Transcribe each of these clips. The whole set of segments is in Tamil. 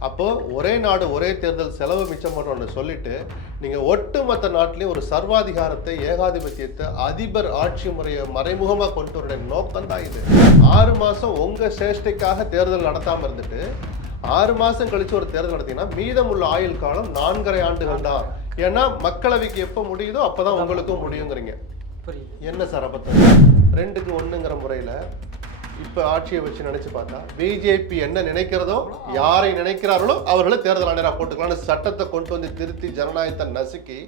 அப்போ ஒரே நாடு ஒரே தேர்தல் செலவு மிச்சம் பண்ணணும்னு சொல்லிட்டு நீங்க ஒட்டுமொத்த நாட்டிலையும் ஒரு சர்வாதிகாரத்தை ஏகாதிபத்தியத்தை அதிபர் ஆட்சி முறையை மறைமுகமா கொண்டு வர நோக்கம் தான் இது. ஆறு மாசம் உங்க சேஷ்டைக்காக தேர்தல் நடத்தாம இருந்துட்டு ஆறு மாசம் கழிச்சு ஒரு தேர்தல் நடத்தீங்கன்னா மீதமுள்ள ஆயுள் காலம் நான்கரை ஆண்டுகள் தான் ஏன்னா மக்களவைக்கு எப்போ முடியுதோ அப்பதான் உங்களுக்கும் முடியுங்கிறீங்க. என்ன சார் அபத்தம்? ரெண்டுக்கு ஒண்ணுங்கிற முறையில இப்போ ஆட்சியை வச்சு நினைச்சு பார்த்தா பிஜேபி என்ன நினைக்கிறதோ யாரை நினைக்கிறார்களோ அவர்களை தேர்தல் ஆணையராக போட்டுக்கலாம்னு சட்டத்தை கொண்டு வந்து திருத்தி ஜனநாயகத்தை நசுக்கி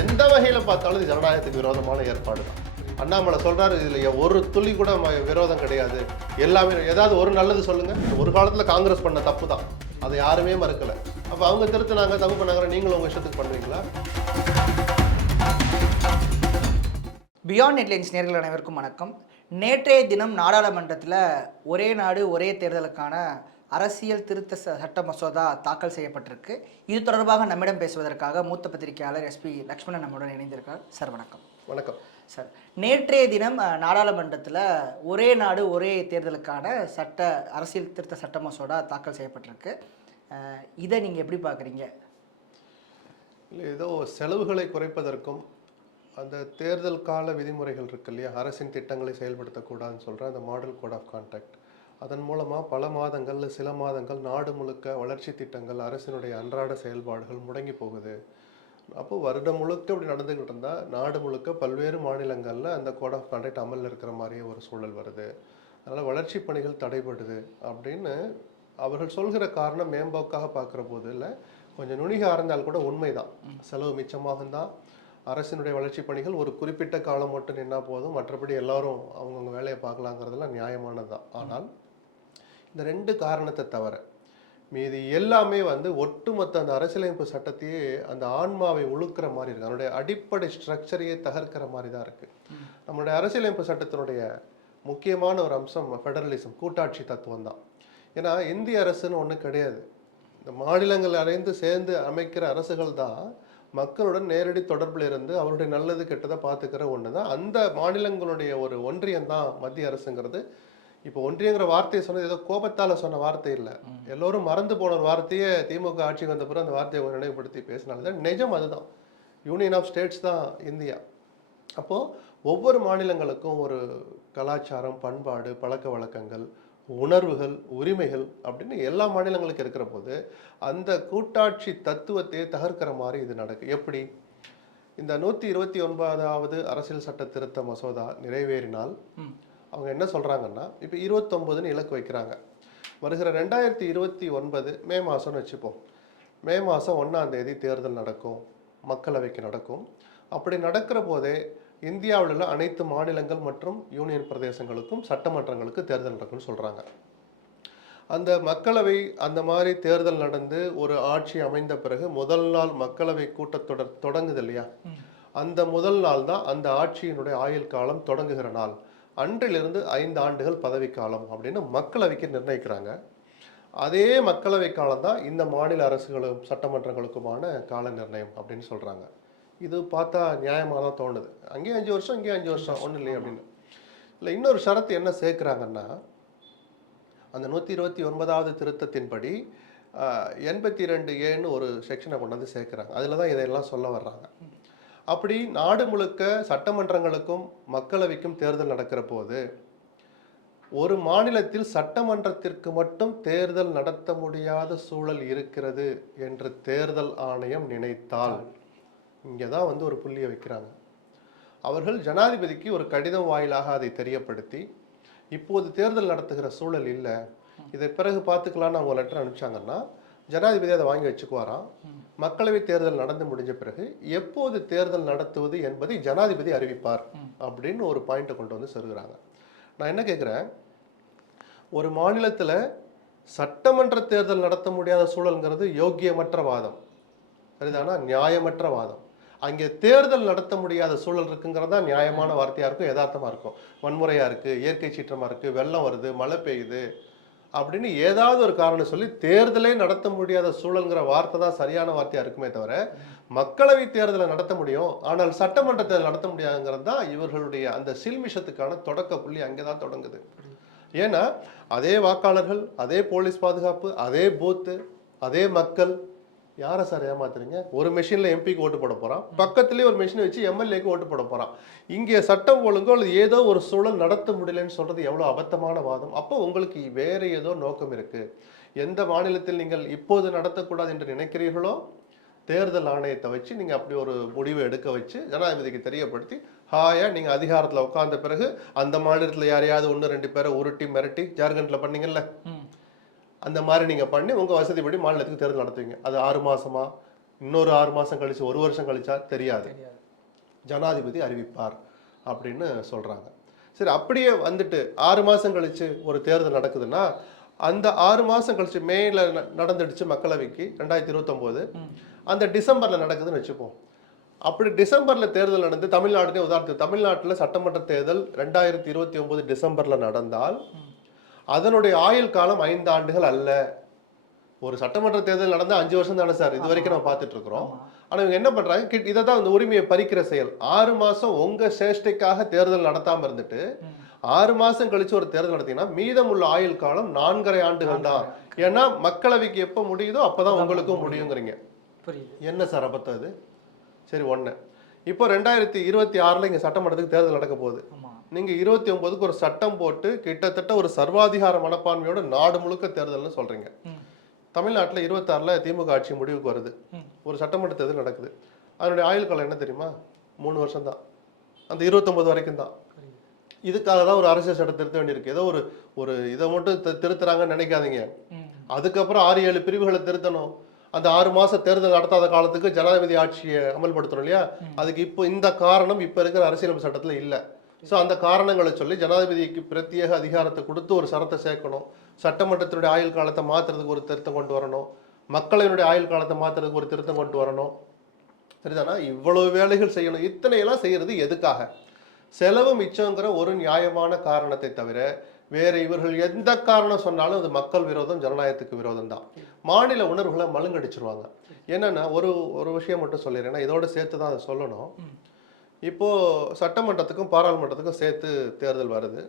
எந்த வகையில் பார்த்தாலும் இது ஜனநாயகத்துக்கு விரோதமான ஏற்பாடு தான். அண்ணாமலை சொல்றாரு இதுல ஒரு துளி கூட விரோதம் கிடையாது. எல்லாமே ஏதாவது ஒரு நல்லது சொல்லுங்க. ஒரு காலத்துல காங்கிரஸ் பண்ண தப்பு தான். அதை யாருமே மறுக்கல. அப்ப அவங்க திருத்தினாங்க தப்பு பண்ணாங்க நீங்களும் உங்க இஷ்டத்துக்கு பண்ணுவீங்களா? பியாண்ட் ஹெட்லைன்ஸ் நேர்கள் அனைவருக்கும் வணக்கம். நேற்றைய தினம் நாடாளுமன்றத்தில் ஒரே நாடு ஒரே தேர்தலுக்கான அரசியல் திருத்த ச- சட்ட மசோதா தாக்கல் செய்யப்பட்டிருக்கு. இது தொடர்பாக நம்மிடம் பேசுவதற்காக மூத்த பத்திரிகையாளர் எஸ்பி லக்ஷ்மணன் நம்முடன் இணைந்திருக்கார் சார் வணக்கம். வணக்கம். சார் நேற்றைய தினம் நாடாளுமன்றத்தில் ஒரே நாடு ஒரே தேர்தலுக்கான சட்ட அரசியல் திருத்த சட்ட மசோதா தாக்கல் செய்யப்பட்டிருக்கு. இதை நீங்கள் எப்படி பார்க்குறீங்க? இல்ல ஏதோ செலவுகளை குறைப்பதற்கும் அந்த தேர்தல் கால விதிமுறைகள் இருக்கு இல்லையா? அரசின் திட்டங்களை செயல்படுத்தக்கூடாதுன்னு சொல்ற அந்த மாடல் கோட் ஆஃப் கான்டாக்ட் அதன் மூலமா பல மாதங்கள் சில மாதங்கள் நாடு முழுக்க வளர்ச்சி திட்டங்கள் அரசினுடைய அன்றாட செயல்பாடுகள் முடங்கி போகுது. அப்போ வருடம் முழுக்க இப்படி நடந்துகிட்டு இருந்தா நாடு முழுக்க பல்வேறு மாநிலங்கள்ல அந்த கோட் ஆஃப் கான்டாக்ட் அமல்ல இருக்கிற மாதிரியே ஒரு சூழல் வருது. அதனால வளர்ச்சி பணிகள் தடைபடுது அப்படின்னு அவர்கள் சொல்கிற காரணம் மேம்போக்காக பார்க்குற போது இல்லை கொஞ்சம் நுணிக ஆர்ந்தால் கூட உண்மைதான். செலவு மிச்சமாகும் தான் அரசினுடைய வளர்ச்சி பணிகள் ஒரு குறிப்பிட்ட காலம் மட்டும் நின்னா போதும். மற்றபடி எல்லாரும் அவங்கவுங்க வேலையை பார்க்கலாங்கிறதெல்லாம் நியாயமானது தான். ஆனால் இந்த ரெண்டு காரணத்தை தவிர மீதி எல்லாமே வந்து ஒட்டுமொத்த அந்த அரசியலமைப்பு சட்டத்தையே அந்த ஆன்மாவை உழுக்கிற மாதிரி இருக்குது அதனுடைய அடிப்படை ஸ்ட்ரக்சரையே தகர்க்கிற மாதிரி தான் இருக்குது நம்மளுடைய அரசியலமைப்பு சட்டத்தினுடைய முக்கியமான ஒரு அம்சம் ஃபெடரலிசம் கூட்டாட்சி தத்துவம் தான். ஏன்னா இந்திய அரசுன்னு ஒன்று கிடையாது. இந்த மாநிலங்கள் அடைந்து சேர்ந்து அமைக்கிற அரசுகள் தான் மக்களுடன் நேரடி தொடர்பில் இருந்து அவருடைய நல்லது கெட்டதை பார்த்துக்கிற ஒன்று தான் அந்த மாநிலங்களுடைய ஒரு ஒன்றியம் தான் மத்திய அரசுங்கிறது. இப்போ ஒன்றியங்கிற வார்த்தையை சொன்னது ஏதோ கோபத்தால சொன்ன வார்த்தை இல்லை. எல்லோரும் மறந்து போன ஒரு வார்த்தையே திமுக ஆட்சிக்கு வந்த பிறகு அந்த வார்த்தையை நினைவுபடுத்தி பேசினால்தான் நிஜம் அதுதான். யூனியன் ஆஃப் ஸ்டேட்ஸ் தான் இந்தியா. அப்போ ஒவ்வொரு மாநிலங்களுக்கும் ஒரு கலாச்சாரம் பண்பாடு பழக்க வழக்கங்கள் உணர்வுகள் உரிமைகள் அப்படின்னு எல்லா மாநிலங்களுக்கும் இருக்கிற போது அந்த கூட்டாட்சி தத்துவத்தையே தகர்க்கிற மாதிரி இது நடக்கு. எப்படி? இந்த நூற்றி இருபத்தி ஒன்பதாவது அரசியல் சட்ட திருத்த மசோதா நிறைவேறினால். அவங்க என்ன சொல்றாங்கன்னா இப்போ இருபத்தொன்பதுன்னு இலக்கு வைக்கிறாங்க. வருகிற ரெண்டாயிரத்தி இருபத்தி ஒன்பது மே மாதம்னு வச்சுப்போம். மே மாதம் ஒன்றாம் தேதி தேர்தல் நடக்கும் மக்களவைக்கு நடக்கும். அப்படி நடக்கிற போதே இந்தியாவில் உள்ள அனைத்து மாநிலங்கள் மற்றும் யூனியன் பிரதேசங்களுக்கும் சட்டமன்றங்களுக்கு தேர்தல் நடக்கும்னு சொல்கிறாங்க அந்த மக்களவை அந்த மாதிரி தேர்தல் நடந்து ஒரு ஆட்சி அமைந்த பிறகு முதல் நாள் மக்களவை கூட்டத்தொடர் தொடங்குது இல்லையா? அந்த முதல் நாள் தான் அந்த ஆட்சியினுடைய ஆயுள் காலம் தொடங்குகிற நாள். அன்றிலிருந்து ஐந்து ஆண்டுகள் பதவிக்காலம் அப்படின்னு மக்களவைக்கு நிர்ணயிக்கிறாங்க. அதே மக்களவை காலம் தான் இந்த மாநில அரசுகளும் சட்டமன்றங்களுக்குமான கால நிர்ணயம் அப்படின்னு சொல்கிறாங்க இது பார்த்தா நியாயமாக தான் தோணுது. அங்கேயும் அஞ்சு வருஷம் இங்கேயும் அஞ்சு வருஷம். ஒன்றும் இல்லையே அப்படின்னு. இல்லை இன்னொரு ஷரத்து என்ன சேர்க்குறாங்கன்னா அந்த நூற்றி இருபத்தி ஒன்பதாவது திருத்தத்தின்படி எண்பத்தி ரெண்டு ஏன்னு ஒரு செக்ஷனை கொண்டு வந்து சேர்க்குறாங்க. அதில் தான் இதையெல்லாம் சொல்ல வர்றாங்க. அப்படி நாடு முழுக்க சட்டமன்றங்களுக்கும் மக்களவைக்கும் தேர்தல் நடக்கிற போது ஒரு மாநிலத்தில் சட்டமன்றத்திற்கு மட்டும் தேர்தல் நடத்த முடியாத சூழல் இருக்கிறது என்று தேர்தல் ஆணையம் நினைத்தால் இங்கே தான் வந்து ஒரு புள்ளியை வைக்கிறாங்க. அவர்கள் ஜனாதிபதிக்கு ஒரு கடிதம் வாயிலாக அதை தெரியப்படுத்தி இப்போது தேர்தல் நடத்துகிற சூழல் இல்லை இதை பிறகு பார்த்துக்கலான்னு அவங்க லெட்டர் அனுப்பிச்சாங்கன்னா ஜனாதிபதி அதை வாங்கி வச்சுக்குவாராம். மக்களவை தேர்தல் நடந்து முடிஞ்ச பிறகு எப்போது தேர்தல் நடத்துவது என்பதை ஜனாதிபதி அறிவிப்பார் அப்படின்னு ஒரு பாயிண்ட்டை கொண்டு வந்து சொல்கிறாங்க நான் என்ன கேட்குறேன் ஒரு மாநிலத்தில் சட்டமன்ற தேர்தல் நடத்த முடியாத சூழல்ங்கிறது யோக்கியமற்ற வாதம். சரிதானா? நியாயமற்ற வாதம். அங்கே தேர்தல் நடத்த முடியாத சூழல் இருக்குங்கிறது தான் நியாயமான வார்த்தையாக இருக்கும் யதார்த்தமாக இருக்கும். வன்முறையாக இருக்குது இயற்கை சீற்றமாக இருக்குது வெள்ளம் வருது மழை பெய்யுது அப்படின்னு ஏதாவது ஒரு காரணம் சொல்லி தேர்தலே நடத்த முடியாத சூழல்ங்கிற வார்த்தை தான் சரியான வார்த்தையாக இருக்குமே தவிர மக்களவை தேர்தலை நடத்த முடியும் ஆனால் சட்டமன்ற தேர்தல் நடத்த முடியாதுங்கிறது தான் இவர்களுடைய அந்த சில்மிஷத்துக்கான தொடக்க புள்ளி அங்கே தான் தொடங்குது. ஏன்னா அதே வாக்காளர்கள் அதே போலீஸ் பாதுகாப்பு அதே பூத்து அதே மக்கள் யாரை சார் ஏமாத்துறீங்க? ஒரு மெஷினில் எம்பிக்கு ஓட்டு போட போகிறான் பக்கத்துலேயே ஒரு மெஷினை வச்சு எம்எல்ஏக்கு ஓட்டு போட போகிறான் இங்கே சட்டம் ஒழுங்கோ அல்லது ஏதோ ஒரு சூழல் நடத்த முடியலன்னு சொல்கிறது எவ்வளோ அபத்தமான வாதம். அப்போ உங்களுக்கு வேறு ஏதோ நோக்கம் இருக்குது எந்த மாநிலத்தில் நீங்கள் இப்போது நடத்தக்கூடாது என்று நினைக்கிறீர்களோ தேர்தல் ஆணையத்தை வச்சு நீங்கள் அப்படி ஒரு முடிவை எடுக்க வச்சு ஜனாதிபதிக்கு தெரியப்படுத்தி ஹாயா நீங்கள் அதிகாரத்தில் உட்கார்ந்த பிறகு அந்த மாநிலத்தில் யாரையாவது ஒன்று ரெண்டு பேரை உருட்டி மிரட்டி ஜார்க்கண்டில் பண்ணீங்கல்ல? அந்த மாதிரி நீங்கள் பண்ணி உங்கள் வசதிப்படி மாநிலத்துக்கு தேர்தல் நடத்துவீங்க. அது ஆறு மாதமா இன்னொரு ஆறு மாதம் கழிச்சு ஒரு வருஷம் கழிச்சா தெரியாது. ஜனாதிபதி அறிவிப்பார் அப்படின்னு சொல்றாங்க. சரி அப்படியே வந்துட்டு ஆறு மாதம் கழிச்சு ஒரு தேர்தல் நடக்குதுன்னா அந்த ஆறு மாதம் கழிச்சு மேல ந- நடந்துடுச்சு மக்களவைக்கு ரெண்டாயிரத்தி இருபத்தொம்போது. அந்த டிசம்பர்ல நடக்குதுன்னு வச்சுப்போம். அப்படி டிசம்பரில் தேர்தல் நடந்து தமிழ்நாடுனே உதாரணத்துக்கு தமிழ்நாட்டில் சட்டமன்ற தேர்தல் ரெண்டாயிரத்தி இருபத்தி ஒம்பது டிசம்பரில் நடந்தால் அதனுடைய ஆயுள் காலம் ஐந்து ஆண்டுகள் அல்ல. ஒரு சட்டமன்ற தேர்தல் நடந்து அஞ்சு வருஷம் தானே சார்? இது வரைக்கும் நம்ம பார்த்துட்டு இருக்கிறோம் ஆமா. ஆனா இவங்க என்ன பண்றாங்க? கிட்- இதை தான் அந்த உரிமையை பறிக்கிற செயல். ஆறு மாசம் உங்க சேஷ்டைக்காக தேர்தல் நடத்தாம இருந்துட்டு. ஆறு மாசம் கழிச்சு ஒரு தேர்தல் நடத்தீங்கன்னா மீதமுள்ள ஆயுள் காலம் நான்கரை ஆண்டுகள் தான். ஏன்னா மக்களவைக்கு எப்ப முடியுதோ அப்பதான் உங்களுக்கும் முடியுங்கிறீங்க. என்ன சார் அபத்தம் இது? சரி ஒண்ணு. இப்போ ரெண்டாயிரத்தி இருபத்தி ஆறுல இங்க சட்டமன்றத்துக்கு தேர்தல் நடக்க போகுது. ஆமா நீங்க இருபத்தி ஒன்பதுக்கு ஒரு சட்டம் போட்டு கிட்டத்தட்ட ஒரு சர்வாதிகார மனப்பான்மையோட நாடு முழுக்க தேர்தல்னு சொல்றீங்க. தமிழ்நாட்டுல இருபத்தாறுல திமுக ஆட்சி முடிவுக்கு வருது. ஒரு சட்டமன்ற தேர்தல் நடக்குது. அதனுடைய ஆயுள் காலம் என்ன தெரியுமா? மூணு வருஷம் தான். அந்த இருபத்தொன்பது வரைக்கும் தான். இதுக்காக தான் ஒரு அரசியல் சட்டம் திருத்த வேண்டியிருக்கு. ஏதோ ஒரு ஒரு இதை மட்டும் திருத்துறாங்கன்னு நினைக்காதீங்க. அதுக்கப்புறம் ஆறு ஏழு பிரிவுகளை திருத்தணும். அந்த ஆறு மாசம் தேர்தல் நடத்தாத காலத்துக்கு ஜனாதிபதி ஆட்சியை அமல்படுத்தணும் இல்லையா? அதுக்கு இப்போ இந்த காரணம் இப்போ இருக்கிற அரசியலமைப்பு சட்டத்துல இல்லை. ஸோ அந்த காரணங்களை சொல்லி ஜனாதிபதிக்கு பிரத்யேக அதிகாரத்தை கொடுத்து ஒரு சரத்தை சேர்க்கணும். சட்டமன்றத்தினுடைய ஆயுள் காலத்தை மாற்றுறதுக்கு ஒரு திருத்தம் கொண்டு வரணும். மக்களினுடைய ஆயுள் காலத்தை மாற்றுறதுக்கு ஒரு திருத்தம் கொண்டு வரணும். சரிதானா? இவ்வளவு வேலைகள் செய்யணும். இத்தனை எல்லாம் செய்யறது எதுக்காக? செலவு மிச்சங்கிற ஒரு நியாயமான காரணத்தை தவிர வேற இவர்கள் எந்த காரணம் சொன்னாலும் அது மக்கள் விரோதம் ஜனநாயகத்துக்கு விரோதம் தான். மாநில உணர்வுகளை மழுங்கடிச்சிருவாங்க. என்னன்னா ஒரு ஒரு விஷயம் மட்டும் சொல்லிடுறேன். இதோட சேர்த்து தான் அதை சொல்லணும். ம். இப்போ சட்டமன்றத்துக்கும் பாராளுமன்றத்துக்கும் சேர்த்து தேர்தல் வருது.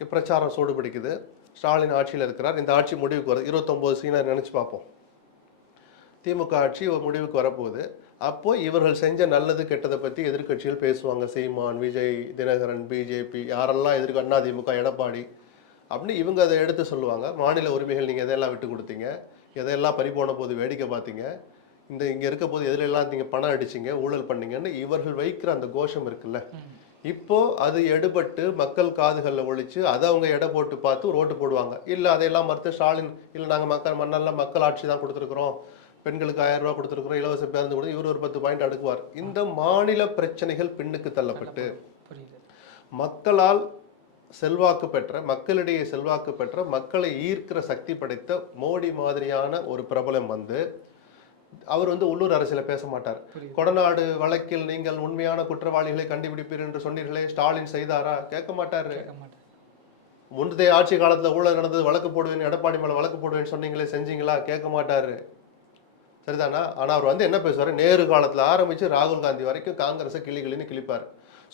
பிரச்சாரம் சூடு பிடிக்குது ஸ்டாலின் ஆட்சியில் இருக்கிறார். இந்த ஆட்சி முடிவுக்கு வருது இருபத்தொம்போது சீனர் நினைச்சு பார்ப்போம். திமுக ஆட்சி முடிவுக்கு வரப்போகுது. அப்போ இவர்கள் செஞ்ச நல்லது கெட்டதை பத்தி எதிர்க்கட்சிகள் பேசுவாங்க. சீமான் விஜய் தினகரன் பிஜேபி யாரெல்லாம் எதிர்க்க அண்ணா திமுக எடப்பாடி அப்படின்னு இவங்க அதை எடுத்து சொல்லுவாங்க. மாநில உரிமைகள் நீங்க எதையெல்லாம் விட்டு கொடுத்தீங்க? எதையெல்லாம் பறி போன போது வேடிக்கை பார்த்தீங்க? இந்த இங்க இருக்க போது எதிலெல்லாம் நீங்க பணம் அடிச்சீங்க ஊழல் பண்ணீங்கன்னு இவர்கள் வைக்கிற அந்த கோஷம் இருக்குல்ல. இப்போ அது எடுபட்டு மக்கள் காதுகளில் ஒழிச்சு அதை அவங்க எடை போட்டு பார்த்து ஒரு ஓட்டு போடுவாங்க. இல்லை அதையெல்லாம் மறுத்து ஸ்டாலின் இல்லை நாங்கள் மக்கள் மண்ணெல்லாம் மக்கள் ஆட்சி தான் கொடுத்துருக்குறோம். பெண்களுக்கு ஆயிரம் ரூபாய் கொடுத்துருக்குறோம் இலவச பேருந்து கொடுத்து இவர் ஒரு பத்து பாயிண்ட் அடுக்குவார். இந்த மாநில பிரச்சனைகள் பின்னுக்கு தள்ளப்பட்டு மக்களால் செல்வாக்கு பெற்ற மக்களிடையே செல்வாக்கு பெற்ற மக்களை ஈர்க்கிற சக்தி படைத்த மோடி மாதிரியான ஒரு பிரபலம் வந்து அவர் வந்து உள்ளூர் அரசியல பேச மாட்டார். கொடநாடு வழக்கில் நீங்கள் உண்மையான குற்றவாளிகளை கண்டுபிடிப்பீர் என்று சொன்னீர்களே ஸ்டாலின் செய்தாரா? கேட்க மாட்டாரு. முந்தைய ஆட்சி காலத்துல ஊழல் நடந்தது வழக்கு போடுவேன் எடப்பாடி மேல வழக்கு போடுவேன்னு சொன்னீங்களே செஞ்சீங்களா? கேட்க மாட்டாரு. சரிதானா? ஆனா அவர் வந்து என்ன பேசுவாரு? நேரு காலத்துல ஆரம்பிச்சு ராகுல் காந்தி வரைக்கும் காங்கிரஸை கிளி கிளின்னு கிழிப்பார்.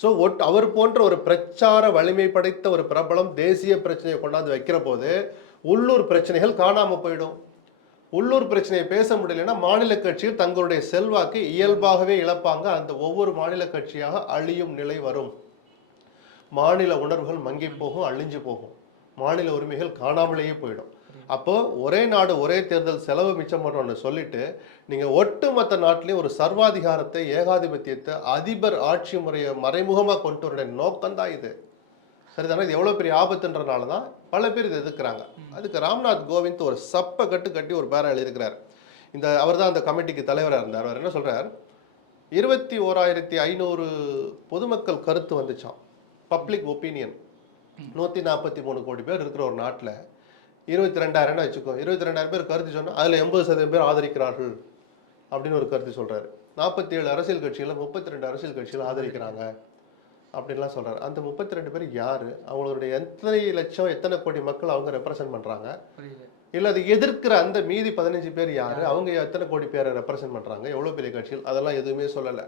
ஸோ ஒட் அவர் போன்ற ஒரு பிரச்சார வலிமை படைத்த ஒரு பிரபலம் தேசிய பிரச்சனையை கொண்டாந்து வைக்கிற போது உள்ளூர் பிரச்சனைகள் காணாம போயிடும். உள்ளூர் பிரச்சனையை பேச முடியலன்னா மாநில கட்சிகள் தங்களுடைய செல்வாக்கு இயல்பாகவே இழப்பாங்க. அந்த ஒவ்வொரு மாநில கட்சியாக அழியும் நிலை வரும். மாநில உணர்வுகள் மங்கி போகும் அழிஞ்சு போகும். மாநில உரிமைகள் காணாமலேயே போயிடும். அப்போ ஒரே நாடு ஒரே தேர்தல் செலவு மிச்சம் பண்றோம்னு சொல்லிட்டு நீங்க ஒட்டுமொத்த நாட்டிலையும் ஒரு சர்வாதிகாரத்தை ஏகாதிபத்தியத்தை அதிபர் ஆட்சி முறையை மறைமுகமாக கொண்டு வர நோக்கம் தான் இது. சரிதானே? இது எவ்வளவு பெரிய ஆபத்துன்றனால தான் பல பேர் இதை எதிர்க்கிறாங்க. அதுக்கு ராம்நாத் கோவிந்த் ஒரு சப்ப கட்டு கட்டி ஒரு பேரா எழுதியிருக்கிறார். இந்த அவர் தான் அந்த கமிட்டிக்கு தலைவராக இருந்தார். அவர் என்ன சொல்றார்? இருபத்தி ஓராயிரத்தி ஐநூறு பொதுமக்கள் கருத்து வந்துச்சாம். பப்ளிக் ஒப்பீனியன் நூற்றி நாற்பத்தி மூணு கோடி பேர் இருக்கிற ஒரு நாட்டில் இருபத்தி ரெண்டாயிரம்னு வச்சுக்கோ இருபத்தி ரெண்டாயிரம் பேர் கருத்து சொன்னா அதில் எண்பது சதவீதம் பேர் ஆதரிக்கிறார்கள் அப்படின்னு ஒரு கருத்து சொல்றாரு. நாற்பத்தி ஏழு அரசியல் கட்சிகளை முப்பத்தி ரெண்டு அரசியல் கட்சிகள் ஆதரிக்கிறாங்க. அப்படின்லாம் சொல்றாரு. அந்த முப்பத்தி ரெண்டு பேர் யாரு? அவங்களுடைய எத்தனை லட்சம் எத்தனை கோடி மக்கள் அவங்க ரெப்ரசென்ட் புரியுது இல்ல அது எதிர்க்கிற அந்த மீதி பதினஞ்சு பேர் யாரு? அவங்க எத்தனை கோடி பேரை ரெப்ரசென்ட் பண்றாங்க? எவ்வளவு பெரிய கட்சிகள்? அதெல்லாம் எதுவுமே சொல்லல.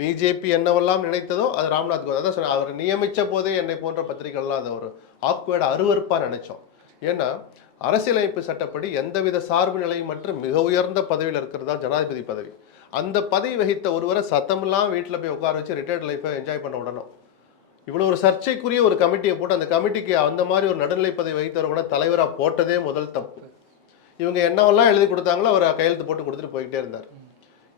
பிஜேபி என்னவெல்லாம் நினைத்ததோ அது ராம்நாத் கோவிந்த். அதான் சொன்னேன் அவர் நியமிச்ச போதே என்னை போன்ற பத்திரிகைகள்லாம் அதை ஒரு ஆக்வேர்டு அருவருப்பா நினைச்சோம். ஏன்னா அரசியலமைப்பு சட்டப்படி எந்தவித சார்பு நிலை மற்றும் மிக உயர்ந்த பதவியில் இருக்கிறது தான் ஜனாதிபதி பதவி. அந்த பதவி வகித்த ஒருவரை சத்தமில்லாம் வீட்டில் போய் உட்கார வச்சு ரிட்டையர்ட் லைஃப்பை என்ஜாய் பண்ண விடணும் இவ்வளோ ஒரு சர்ச்சைக்குரிய ஒரு கமிட்டியை போட்டு அந்த கமிட்டிக்கு அந்த மாதிரி ஒரு நடுநிலை பதவி வகித்தவரை தலைவராக போட்டதே முதல் தப்பு. இவங்க என்னவெல்லாம் எழுதி கொடுத்தாங்களோ அவர் கையெழுத்து போட்டு கொடுத்துட்டு போய்கிட்டே இருந்தார்.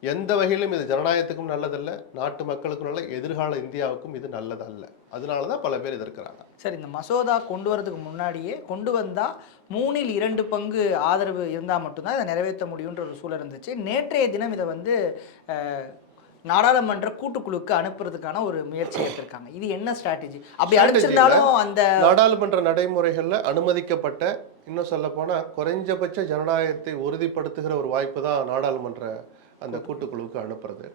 எந்த வகையிலும் இது ஜனநாயகத்துக்கும் நல்லதல்ல நாட்டு மக்களுக்கும் நல்ல எதிர்கால இந்தியாவுக்கும் இது நல்லதல்ல. அதனால தான் பல பேர் எதிர்க்கிறாங்க. சரி இந்த மசோதா கொண்டு வரதுக்கு முன்னாடியே கொண்டு வந்தால் மூணில் இரண்டு பங்கு ஆதரவு இருந்தால் மட்டும்தான் இதை நிறைவேற்ற முடியுன்ற ஒரு சூழல் இருந்துச்சு. நேற்றைய தினம் இதை வந்து நாடாளுமன்ற கூட்டுக்குழுக்கு அனுப்புறதுக்கான ஒரு முயற்சி எடுத்திருக்காங்க. இது என்ன ஸ்ட்ராட்டஜி அப்படி அனுப்பிச்சிருந்தாலும் அந்த நாடாளுமன்ற நடைமுறைகள்ல அனுமதிக்கப்பட்ட இன்னும் சொல்ல போனா குறைஞ்சபட்ச ஜனநாயகத்தை உறுதிப்படுத்துகிற ஒரு வாய்ப்பு தான் நாடாளுமன்ற அந்த கூட்டுக்குழுவுக்கு அனுப்புறது.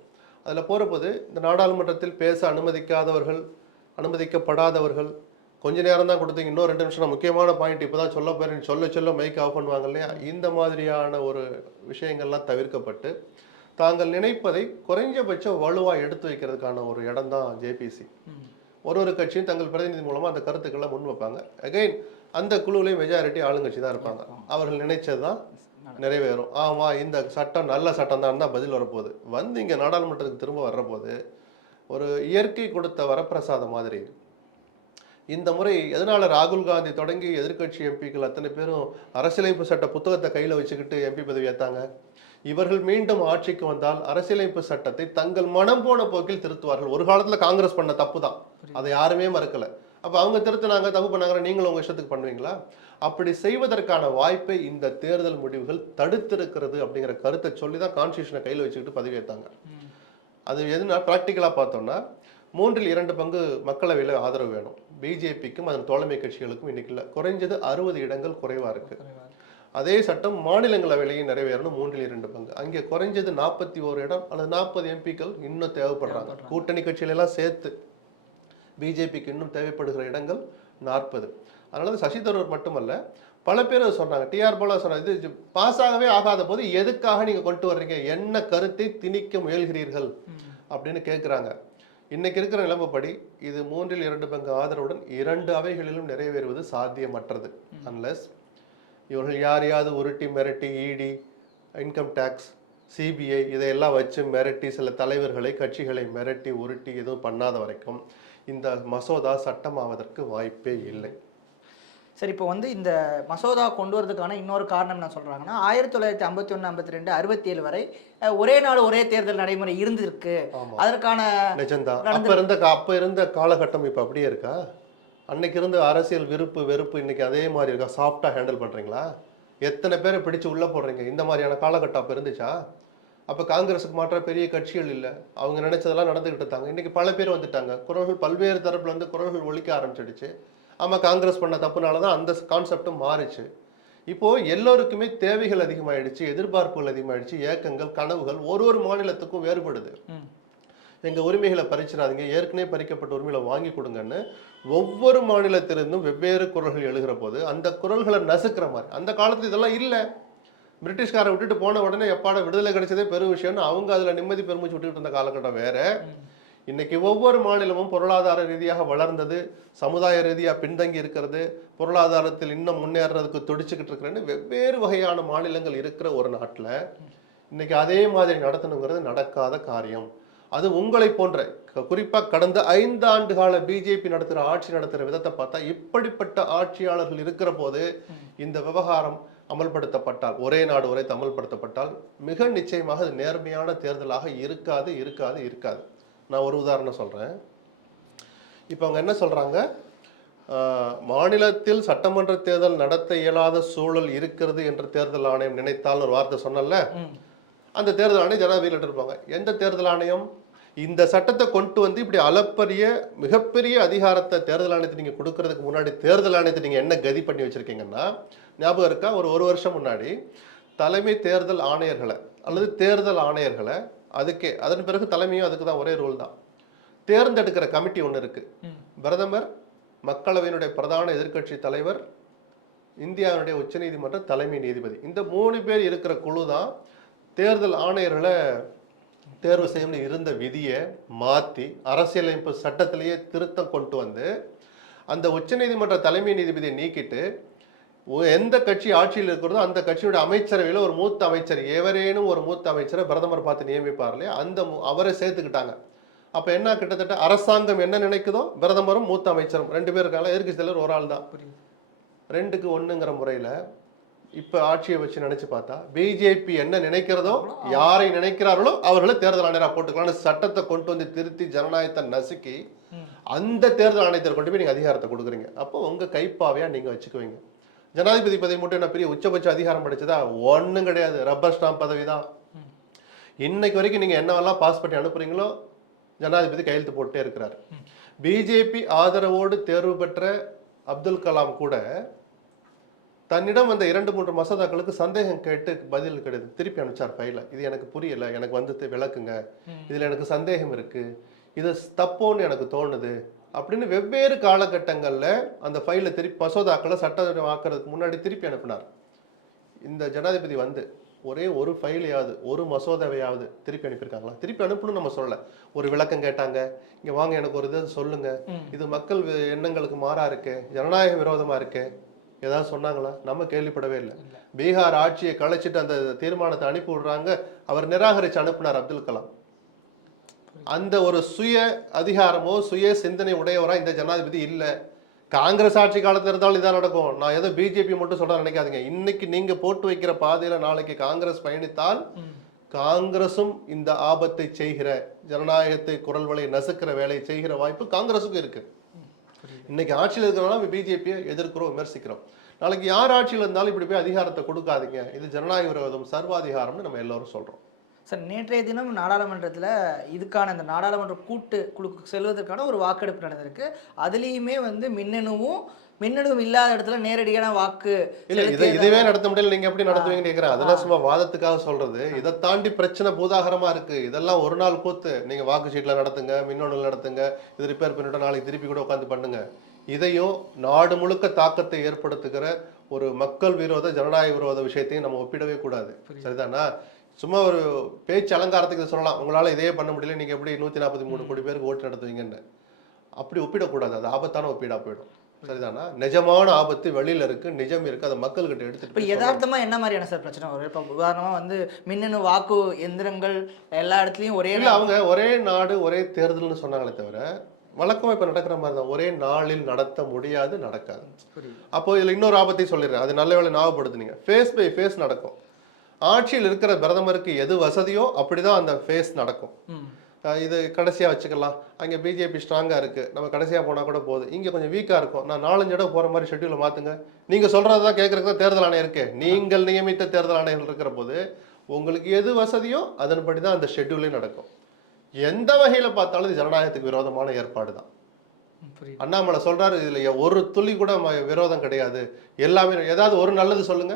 அதுல போறபோது இந்த நாடாளுமன்றத்தில் பேச அனுமதிக்காதவர்கள் அனுமதிக்கப்படாதவர்கள் கொஞ்ச நேரம் தான் கொடுத்தீங்க. இன்னும் ரெண்டு நிமிஷம். முக்கியமான பாயிண்ட் இப்பதான் சொல்ல போறேன். சொல்ல சொல்ல மைக் ஆஃப் பண்ணுவாங்க இல்லையா? இந்த மாதிரியான ஒரு விஷயங்கள்லாம் தவிர்க்கப்பட்டு தாங்கள் நினைப்பதை குறைஞ்சபட்சம் வலுவாக எடுத்து வைக்கிறதுக்கான ஒரு இடம் தான் ஜேபிசி ஒரு ஒரு கட்சியும் தங்கள் பிரதிநிதி மூலமாக அந்த கருத்துக்களை முன் வைப்பாங்க. அகைன் அந்த குழுவிலையும் மெஜாரிட்டி ஆளுங்கட்சி தான் இருப்பாங்க. அவர்கள் நினைச்சது தான் நிறைவேறும். ஆமாம் இந்த சட்டம் நல்ல சட்டம் தான் தான் பதில் வரப்போகுது. வந்து இங்கே நாடாளுமன்றத்துக்கு திரும்ப வர்றபோது ஒரு இயற்கை கொடுத்த வரப்பிரசாதம் மாதிரி. இந்த முறை எதனால் ராகுல் காந்தி தொடங்கி எதிர்க்கட்சி எம்பிக்கள் அத்தனை பேரும் அரசியலமைப்பு சட்ட புத்தகத்தை கையில் வச்சுக்கிட்டு எம்பி பதவி ஏற்றாங்க இவர்கள் மீண்டும் ஆட்சிக்கு வந்தால் அரசியலமைப்பு சட்டத்தை தங்கள் மனம் போன போக்கில் திருத்துவார்கள். ஒரு காலத்துல காங்கிரஸ் பண்ண தப்பு தான் அதை யாருமே மறுக்கல. அப்ப அவங்க திருத்தினாங்க தப்பு பண்ணாங்க நீங்களும் உங்க இஷ்டத்துக்கு பண்ணுவீங்களா? அப்படி செய்வதற்கான வாய்ப்பை இந்த தேர்தல் முடிவுகள் தடுத்திருக்கிறது அப்படிங்கிற கருத்தை சொல்லி தான் கான்ஸ்டியூஷனை கையில் வச்சுக்கிட்டு பதவி ஏத்தாங்க. அது எதுனா ப்ராக்டிக்கலாக பார்த்தோம்னா மூன்றில் இரண்டு பங்கு மக்களவையில் ஆதரவு வேணும். பிஜேபிக்கும் அதன் தோழமை கட்சிகளுக்கும் இன்னைக்கு இல்லை குறைஞ்சது அறுபது இடங்கள் குறைவா இருக்கு. அதே சட்டம் மாநிலங்களவையிலையும் நிறைவேறணும். மூன்றில் இரண்டு பங்கு. அங்கே குறைஞ்சது நாற்பத்தி ஓரு இடம் அல்லது நாற்பது எம்பிக்கள் இன்னும் தேவைப்படுறாங்க. கூட்டணி கட்சிகள் எல்லாம் சேர்த்து பிஜேபிக்கு இன்னும் தேவைப்படுகிற இடங்கள் நாற்பது. அதனால தான் சசி தரூர் மட்டுமல்ல பல பேர் சொன்னாங்க. டிஆர் போல சொன்னாங்க இது பாஸ் ஆகவே ஆகாத போது எதுக்காக நீங்க கொண்டு வர்றீங்க? என்ன கருத்தை திணிக்க முயல்கிறீர்கள்? அப்படின்னு கேட்குறாங்க இன்னைக்கு இருக்கிற நிலைமைப்படி இது மூன்றில் இரண்டு பங்கு ஆதரவுடன் இரண்டு அவைகளிலும் நிறைவேறுவது சாத்தியமற்றது. அன்லெஸ் இவர்கள் யாரையாவது உருட்டி மிரட்டி இடி இன்கம் டேக்ஸ் சிபிஐ இதையெல்லாம் வச்சு மிரட்டி சில தலைவர்களை கட்சிகளை மிரட்டி உருட்டி எதுவும் பண்ணாத வரைக்கும் இந்த மசோதா சட்டமாவதற்கு வாய்ப்பே இல்லை. சரி இப்போ வந்து இந்த மசோதா கொண்டு வரதுக்கான இன்னொரு காரணம் என்ன சொல்றாங்கன்னா ஆயிரத்தி தொள்ளாயிரத்தி ஐம்பத்தி ஒன்று ஐம்பத்தி ரெண்டு அறுபத்தி ஏழு வரை ஒரே நாடு ஒரே தேர்தல் நடைமுறை இருந்திருக்கு. அதற்கான நிஜம்தான். அப்ப இருந்த அப்ப இருந்த காலகட்டம் இப்ப அப்படியே இருக்கா? அன்னைக்கு இருந்த அரசியல் விருப்பு வெறுப்பு இன்னைக்கு அதே மாதிரி இருக்கா? சாஃப்டா ஹேண்டில் பண்றீங்களா? எத்தனை பேரை பிடிச்சு உள்ள போடுறீங்க? இந்த மாதிரியான காலகட்டம் அப்ப இருந்துச்சா? அப்ப காங்கிரஸுக்கு மாற்ற பெரிய கட்சிகள் இல்லை. அவங்க நினைச்சதெல்லாம் நடந்துகிட்டு இருந்தாங்க. இன்னைக்கு பல பேர் வந்துட்டாங்க. குரல்கள் பல்வேறு தரப்புல இருந்து குரல்கள் ஒழிக்க ஆரம்பிச்சிடுச்சு. ஆமா காங்கிரஸ் பண்ண தப்புனால தான் அந்த கான்செப்டும் மாறிச்சு. இப்போ எல்லோருக்குமே தேவைகள் அதிகமாயிடுச்சு எதிர்பார்ப்புகள் அதிகமாயிடுச்சு ஏக்கங்கள் கனவுகள் ஒரு ஒரு மாநிலத்துக்கும் வேறுபடுது. எங்கள் உரிமைகளை பறிச்சிடாதீங்க. ஏற்கனவே பறிக்கப்பட்ட உரிமைகளை வாங்கி கொடுங்கன்னு ஒவ்வொரு மாநிலத்திலிருந்தும் வெவ்வேறு குரல்கள் எழுகிற போது அந்த குரல்களை நசுக்கிற மாதிரி. அந்த காலத்தில் இதெல்லாம் இல்லை. பிரிட்டிஷ்காரை விட்டுட்டு போன உடனே எப்பாட விடுதலை கிடைச்சதே பெரும் விஷயம்னு அவங்க அதில் நிம்மதி பெருமிச்சு விட்டுட்டு இருந்த காலகட்டம் வேற. இன்னைக்கு ஒவ்வொரு மாநிலமும் பொருளாதார ரீதியாக வளர்ந்தது சமுதாய ரீதியாக பின்தங்கி இருக்கிறது பொருளாதாரத்தில் இன்னும் முன்னேறதுக்கு துடிச்சுக்கிட்டு இருக்கிறேன்னு வெவ்வேறு வகையான மாநிலங்கள் இருக்கிற ஒரு நாட்டில் இன்னைக்கு அதே மாதிரி நடத்தணுங்கிறது நடக்காத காரியம். அது உங்களை போன்ற க- குறிப்பா கடந்த ஐந்து ஆண்டு கால பிஜேபி நடத்துகிற ஆட்சி நடத்துகிற விதத்தை பார்த்தா இப்படிப்பட்ட ஆட்சியாளர்கள் இருக்கிற போது இந்த விவகாரம் அமல்படுத்தப்பட்டால் ஒரே நாடு ஒரே அமல்படுத்தப்பட்டால் மிக நிச்சயமாக அது நேர்மையான தேர்தலாக இருக்காது இருக்காது இருக்காது. நான் ஒரு உதாரணம் சொல்றேன். இப்போ அவங்க என்ன சொல்றாங்க? ஆஹ், மாநிலத்தில் சட்டமன்ற தேர்தல் நடத்த இயலாத சூழல் இருக்கிறது என்று தேர்தல் ஆணையம் நினைத்தால் ஒரு வார்த்தை சொன்னல. அந்த தேர்தல் ஆணையம் ஜனாதிபதியில் இருப்பாங்க எந்த தேர்தல் ஆணையம்? இந்த சட்டத்தை கொண்டு வந்து இப்படி அளப்பரிய மிகப்பெரிய அதிகாரத்தை தேர்தல் ஆணையத்தை நீங்க கொடுக்கறதுக்கு முன்னாடி தேர்தல் ஆணையத்தை நீங்க என்ன கதி பண்ணி வச்சிருக்கீங்கன்னா ஞாபகம் இருக்கா? ஒரு ஒரு வருஷம் முன்னாடி தலைமை தேர்தல் ஆணையர்களை அல்லது தேர்தல் ஆணையர்களை அதுக்கே அதன் பிறகு தலைமையும் அதுக்கு தான் ஒரே ரூல் தான். தேர்ந்தெடுக்கிற கமிட்டி ஒன்று இருக்கு. ம். பிரதமர் மக்களவையினுடைய பிரதான எதிர்க்கட்சி தலைவர் இந்தியாவுடைய உச்சநீதிமன்ற தலைமை நீதிபதி. இந்த மூணு பேர் இருக்கிற குழு தான் தேர்தல் ஆணையர்களை தேர்வு செய்யணும்னு இருந்த விதியை மாற்றி அரசியலமைப்பு சட்டத்திலேயே திருத்தம் கொண்டு வந்து அந்த உச்சநீதிமன்ற தலைமை நீதிபதியை நீக்கிட்டு எந்த கட்சி ஆட்சியில் இருக்கிறதோ அந்த கட்சியோட அமைச்சரவையில் ஒரு மூத்த அமைச்சர் எவரேனும் ஒரு மூத்த அமைச்சரை பிரதமர் பார்த்து நியமிப்பார் இல்லையா அந்த அவரை சேர்த்துக்கிட்டாங்க. அப்போ என்ன கிட்டத்தட்ட அரசாங்கம் என்ன நினைக்குதோ பிரதமரும் மூத்த அமைச்சரும் ரெண்டு பேர் இருக்காங்க எதிர்க்கட்சி தலைவர் ஒரு ஆள் தான் ரெண்டுக்கு ஒண்ணுங்கிற முறையில் இப்போ ஆட்சியை வச்சு நினைச்சு பார்த்தா பிஜேபி என்ன நினைக்கிறதோ யாரை நினைக்கிறார்களோ அவர்களை தேர்தல் ஆணையராக போட்டுக்கலாம்னு சட்டத்தை கொண்டு வந்து திருத்தி ஜனநாயகத்தை நசுக்கி அந்த தேர்தல் ஆணையத்தை கொண்டு போய் நீங்கள் அதிகாரத்தை கொடுக்குறீங்க. அப்போ உங்கள் கைப்பாவையாக நீங்கள் வச்சுக்குவீங்க. ஜனாதிபதி பதவி மட்டும் என்ன பெரிய உச்சபட்ச அதிகாரம் படிச்சதா? ஒன்றும் கிடையாது. ரப்பர் ஸ்டாம்ப் பதவி தான் இன்னைக்கு வரைக்கும் நீங்கள் என்னவெல்லாம் பாஸ் பண்ணி அனுப்புறீங்களோ ஜனாதிபதி கையெழுத்து போட்டே இருக்கிறார். பிஜேபி ஆதரவோடு தேர்வு பெற்ற அப்துல் கலாம் கூட தன்னிடம் வந்த இரண்டு மூன்று மசோதாக்களுக்கு சந்தேகம் கேட்டு பதில் கிடையாது திருப்பி அனுப்பிச்சார் ஃபைல இது எனக்கு புரியல. எனக்கு வந்து விளக்குங்க. இதுல எனக்கு சந்தேகம் இருக்கு. இது தப்போன்னு எனக்கு தோணுது. அப்படின்னு வெவ்வேறு காலகட்டங்கள்ல அந்த ஃபைலை திருப்பி மசோதாக்களை சட்டம் ஆக்கிறதுக்கு முன்னாடி திருப்பி அனுப்பினார். இந்த ஜனாதிபதி வந்து ஒரே ஒரு ஃபைலையாவது ஒரு மசோதாவையாவது திருப்பி அனுப்பியிருக்காங்களா? திருப்பி அனுப்பணும்னு நம்ம சொல்லல. ஒரு விளக்கம் கேட்டாங்க. இங்க வாங்க எனக்கு ஒரு இதை சொல்லுங்க. ம். இது மக்கள் எண்ணங்களுக்கு மாறா இருக்கு. ஜனநாயக விரோதமா இருக்கு. ஏதாவது சொன்னாங்களா? நம்ம கேள்விப்படவே இல்லை. பீகார் ஆட்சியை கலைச்சிட்டு அந்த தீர்மானத்தை அனுப்பி விடுறாங்க. அவர் நிராகரித்து அனுப்பினார் அப்துல் கலாம். அந்த ஒரு சுய அதிகாரமோ சுய சிந்தனை உடையவராக இந்த ஜனாதிபதி இல்லை. காங்கிரஸ் ஆட்சி காலத்தில் இருந்தாலும் இதான் நடக்கும். நான் ஏதோ பிஜேபி மட்டும் சொல்ல நினைக்காதீங்க. இன்னைக்கு நீங்க போட்டு வைக்கிற பாதையில நாளைக்கு காங்கிரஸ் பயணித்தால் காங்கிரசும் இந்த ஆபத்தை செய்கிற ஜனநாயகத்தை குரல் வலை நசுக்கிற வேலையை செய்கிற வாய்ப்பு காங்கிரஸுக்கும் இருக்கு. இன்னைக்கு ஆட்சியில் இருக்கிறனால பிஜேபியை எதிர்க்கிறோம் விமர்சிக்கிறோம். நாளைக்கு யார் ஆட்சியில் இருந்தாலும் இப்படி போய் அதிகாரத்தை கொடுக்காதீங்க. இது ஜனநாயக விரோதம் சர்வாதிகாரம்னு நம்ம எல்லாரும் சொல்றோம். சார் நேற்றைய தினம் நாடாளுமன்றத்தில் இதுக்கான இந்த நாடாளுமன்ற கூட்டு குழுக்கு செல்வதற்கான ஒரு வாக்கெடுப்பு நடந்திருக்கு. அதுலேயுமே வந்து மின்னணுவும் மின்னணுவும் இல்லாத இடத்துல நேரடியான வாக்கு இல்ல இதை இதுவே நடத்த முடியல. நீங்க எப்படி நடத்துவீங்கன்னு கேக்குறேன். அதெல்லாம் சும்மா வாதத்துக்காக சொல்றது. இதை தாண்டி பிரச்சனை பூதாகரமா இருக்கு. இதெல்லாம் ஒரு நாள் கூத்து நீங்க வாக்கு சீட்ல நடத்துங்க மின்னணுல நடத்துங்க இது ரிப்பேர் பண்ணிட்டு நாளைக்கு திருப்பி கூட உட்காந்து பண்ணுங்க. இதையும் நாடு முழுக்க தாக்கத்தை ஏற்படுத்துகிற ஒரு மக்கள் விரோத ஜனநாயக விரோத விஷயத்தையும் நம்ம ஒப்பிடவே கூடாது. சரிதானா? சும்மா ஒரு பேச்சு அலங்காரத்துக்கு இதை சொல்லலாம். உங்களால இதே பண்ண முடியல. நீங்க எப்படி நூத்தி நாற்பத்தி மூணு கோடி பேருக்கு ஓட்டு நடத்துவீங்கன்னு. அப்படி ஒப்பிடக்கூடாது. அது ஆபத்தான ஒப்பீடா போயிடும். சரிதானா? நிஜமான ஆபத்து வெளியில இருக்கு நிஜம் இருக்கு அதை மக்கள்கிட்ட எடுத்துட்டு இப்போ போய் சொல்லணும். யதார்த்தமா என்ன மாதிரியான சார் பிரச்சனை வரும்? இப்போ உதாரணமா வந்து மின்னணு வாக்கு எந்திரங்கள் எல்லா இடத்துலையும் ஒரே இல்ல அவங்க ஒரே நாடு ஒரே தேர்தல்னு சொன்னாங்களே தவிர வழக்கமா இப்ப நடக்கிற மாதிரி தான். ஒரே நாளில் நடத்த முடியாது நடக்காது. புரியுது. அப்போ இதுல இன்னொரு ஆபத்தையும் சொல்லிடுறேன். அது நல்ல வேலை ஞாபகப்படுத்துனீங்க. ஃபேஸ் பை ஃபேஸ் நடக்கும். ஆட்சியில் இருக்கிற பிரதமருக்கு எது வசதியோ அப்படிதான் அந்த ஃபேஸ் நடக்கும். இது கடைசியா வச்சுக்கலாம். அங்க பிஜேபி ஸ்ட்ராங்கா இருக்கு. நம்ம கடைசியா போனா கூட போதும். இங்க கொஞ்சம் வீக்கா இருக்கும். நான் நாலஞ்சு இடம் போற மாதிரி ஷெட்யூலை மாத்துங்க. நீங்க சொல்றதான் கேட்கறதுக்கு தான் தேர்தல் ஆணையம் இருக்கு. நீங்கள் நியமித்த தேர்தல் ஆணையர்கள் இருக்கிற போது உங்களுக்கு எது வசதியோ அதன்படி தான் அந்த ஷெட்யூலே நடக்கும். எந்த வகையில பார்த்தாலும் இது ஜனநாயகத்துக்கு விரோதமான ஏற்பாடு தான். அண்ணாமலை சொல்றாரு இதுல ஒரு துளி கூட விரோதம் கிடையாது. எல்லாமே ஏதாவது ஒரு நல்லது சொல்லுங்க.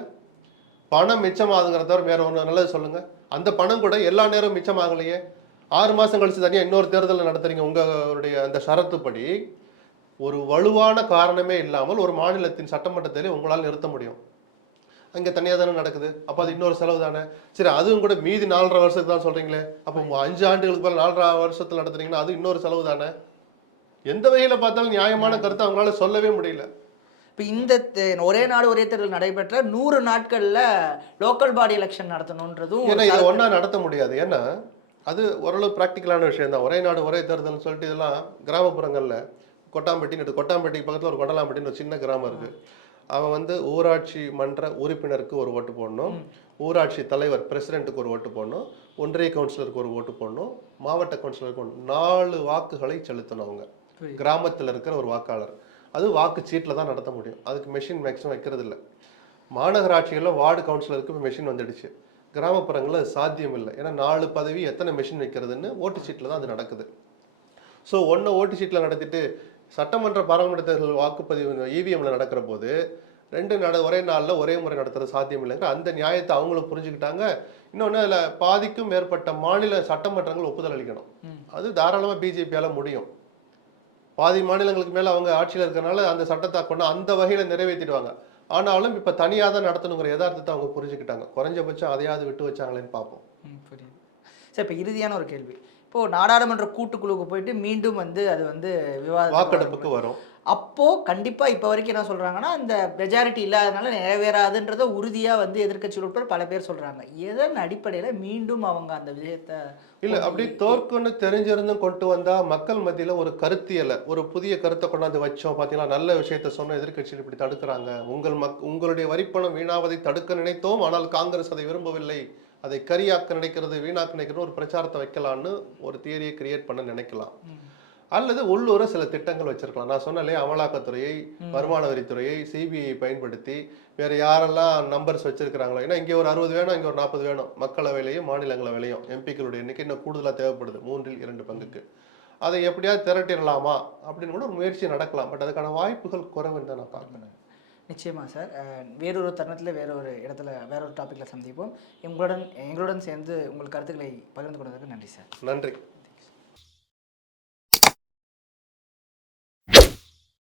பணம் மிச்சமாகுங்கிறத தவிர வேற ஒன்று நல்லது சொல்லுங்க. அந்த பணம் கூட எல்லா நேரம் மிச்சமாகலையே. ஆறு மாசம் கழிச்சு தனியா இன்னொரு தேர்தல் நடத்துறீங்க உங்களுடைய அந்த ஷரத்துப்படி ஒரு வலுவான காரணமே இல்லாமல் ஒரு மாநிலத்தின் சட்டமன்ற தேர்தலை உங்களால் நிறுத்த முடியும். அங்க தனியா தானே நடக்குது. அப்ப அது இன்னொரு செலவு தானே? சரி அதுவும் கூட மீதி நாலரை வருஷத்துக்கு தான் சொல்றீங்களே. அப்போ அஞ்சு ஆண்டுகளுக்கு மேல நாலரை வருஷத்துல நடத்துறீங்கன்னா அது இன்னொரு செலவு தானே? எந்த வகையில பார்த்தாலும் நியாயமான கருத்தை அவங்களால சொல்லவே முடியல. இப்போ இந்த ஒரே நாடு ஒரே தேர்தல் நடைபெற்ற நூறு நாட்கள்ல லோக்கல் பாடி எலெக்ஷன் நடத்தணுன்றதும் ஏன்னா இதை ஒண்ணா நடத்த முடியாது. ஏன்னா அது ஓரளவு ப்ராக்டிக்கலான விஷயம் தான் ஒரே நாடு ஒரே தேர்தல்னு சொல்லிட்டு இதெல்லாம் கிராமப்புறங்கள்ல கொட்டாம்பட்டின்னு. கொட்டாம்பட்டிக்கு பக்கத்துல ஒரு கொண்டலாம்பட்டின்னு ஒரு சின்ன கிராமம் இருக்கு. அவன் வந்து ஊராட்சி மன்ற உறுப்பினருக்கு ஒரு ஓட்டு போடணும். ஊராட்சி தலைவர் பிரசிடென்ட்டுக்கு ஒரு ஓட்டு போடணும். ஒன்றிய கவுன்சிலருக்கு ஒரு ஓட்டு போடணும். மாவட்ட கவுன்சிலருக்கு ஒன்று நாலு வாக்குகளை செலுத்தணும் அவங்க. கிராமத்தில் இருக்கிற ஒரு வாக்காளர். அது வாக்கு சீட்டில் தான் நடத்த முடியும். அதுக்கு மெஷின் மேக்ஸிமம் வைக்கிறது இல்லை மாநகராட்சிகளில் வார்டு கவுன்சிலருக்கு மெஷின் வந்துடுச்சு. கிராமப்புறங்களில் சாத்தியம் இல்லை ஏன்னா நாலு பதவி எத்தனை மெஷின் வைக்கிறதுன்னு ஓட்டு சீட்டில் தான் அது நடக்குது. ஸோ ஒன்று ஓட்டு சீட்டில் நடத்திட்டு சட்டமன்ற பாராளுமன்ற தேர்தல் வாக்குப்பதிவு இவிஎம்ல நடக்கிற போது ரெண்டு நட ஒரே நாளில் ஒரே முறை நடத்துறது சாத்தியம் இல்லைங்கிற அந்த நியாயத்தை அவங்களும் புரிஞ்சுக்கிட்டாங்க. இன்னொன்று அதில் பாதிக்கும் மேற்பட்ட மாநில சட்டமன்றங்கள் ஒப்புதல் அளிக்கணும். அது தாராளமாக பிஜேபியால் முடியும். பாதி மாநிலங்களுக்கு மேலே அவங்க ஆட்சியில் இருக்கறனால அந்த சட்டத்தை கொண்டு அந்த வகையில் நிறைவேற்றிடுவாங்க ஆனாலும் இப்போ தனியாக தான் நடத்தணுங்கிற யதார்த்தத்தை அவங்க புரிஞ்சுக்கிட்டாங்க. குறைஞ்சபட்சம் அதையாவது விட்டு வச்சாங்களேன்னு பார்ப்போம். புரியுது. சார் இப்போ இறுதியான ஒரு கேள்வி. இப்போ நாடாளுமன்ற கூட்டுக்குழுவுக்கு போயிட்டு மீண்டும் வந்து அது வந்து விவாத வாக்கெடுப்புக்கு வரும். அப்போ கண்டிப்பா இப்போ வரைக்கும் என்ன சொல்றாங்கன்னா அந்த மெஜாரிட்டி இல்லாதனால நிறைவேறாதுன்றத உறுதியா வந்து எதிர்க்கட்சி உட்பட பல பேர் சொல்றாங்க. எதன் அடிப்படையில மீண்டும் அவங்க அந்த விஷயத்த இல்ல அப்படி தோற்குன்னு தெரிஞ்சிருந்தும் கொண்டு வந்தா மக்கள் மத்தியில ஒரு கருத்தியலை ஒரு புதிய கருத்தை கொண்டாந்து வச்சோம். பாத்தீங்களா நல்ல விஷயத்த சொன்ன எதிர்க்கட்சிகள் இப்படி தடுக்கிறாங்க. உங்கள் மக் உங்களுடைய வரிப்பணம் வீணாவதை தடுக்க நினைத்தோம் ஆனால் காங்கிரஸ் அதை விரும்பவில்லை. அதை கரியாக்க நினைக்கிறது வீணாக்க நினைக்கிறது ஒரு பிரச்சாரத்தை வைக்கலான்னு ஒரு தியரியை கிரியேட் பண்ண நினைக்கலாம். அல்லது உள்ளூர சில திட்டங்கள் வச்சிருக்கலாம். நான் சொன்னேன் அமலாக்கத்துறையை வருமான வரித்துறையை சிபிஐ பயன்படுத்தி வேற யாரெல்லாம் நம்பர்ஸ் வச்சிருக்கிறாங்களோ ஏன்னா இங்கே ஒரு அறுபது வேணும் இங்கே ஒரு நாற்பது வேணும். மக்களவையிலையும் மாநிலங்களவையிலையும் எம்பிக்களுடைய எண்ணிக்கை இன்னும் கூடுதலாக தேவைப்படுது மூன்றில் இரண்டு பங்குக்கு. அதை எப்படியாவது திரட்டிடலாமா அப்படின்னு கூட ஒரு முயற்சி நடக்கலாம். பட் அதுக்கான வாய்ப்புகள் குறைவுன்னு தான் நான் பார்க்குறேன். நிச்சயமா சார். வேறொரு தருணத்தில் வேறொரு இடத்துல வேறொரு டாப்பிக்கில் சந்திப்போம். உங்களுடன் எங்களுடன் சேர்ந்து உங்கள் கருத்துக்களை பகிர்ந்து கொண்டதற்கு நன்றி சார். நன்றி.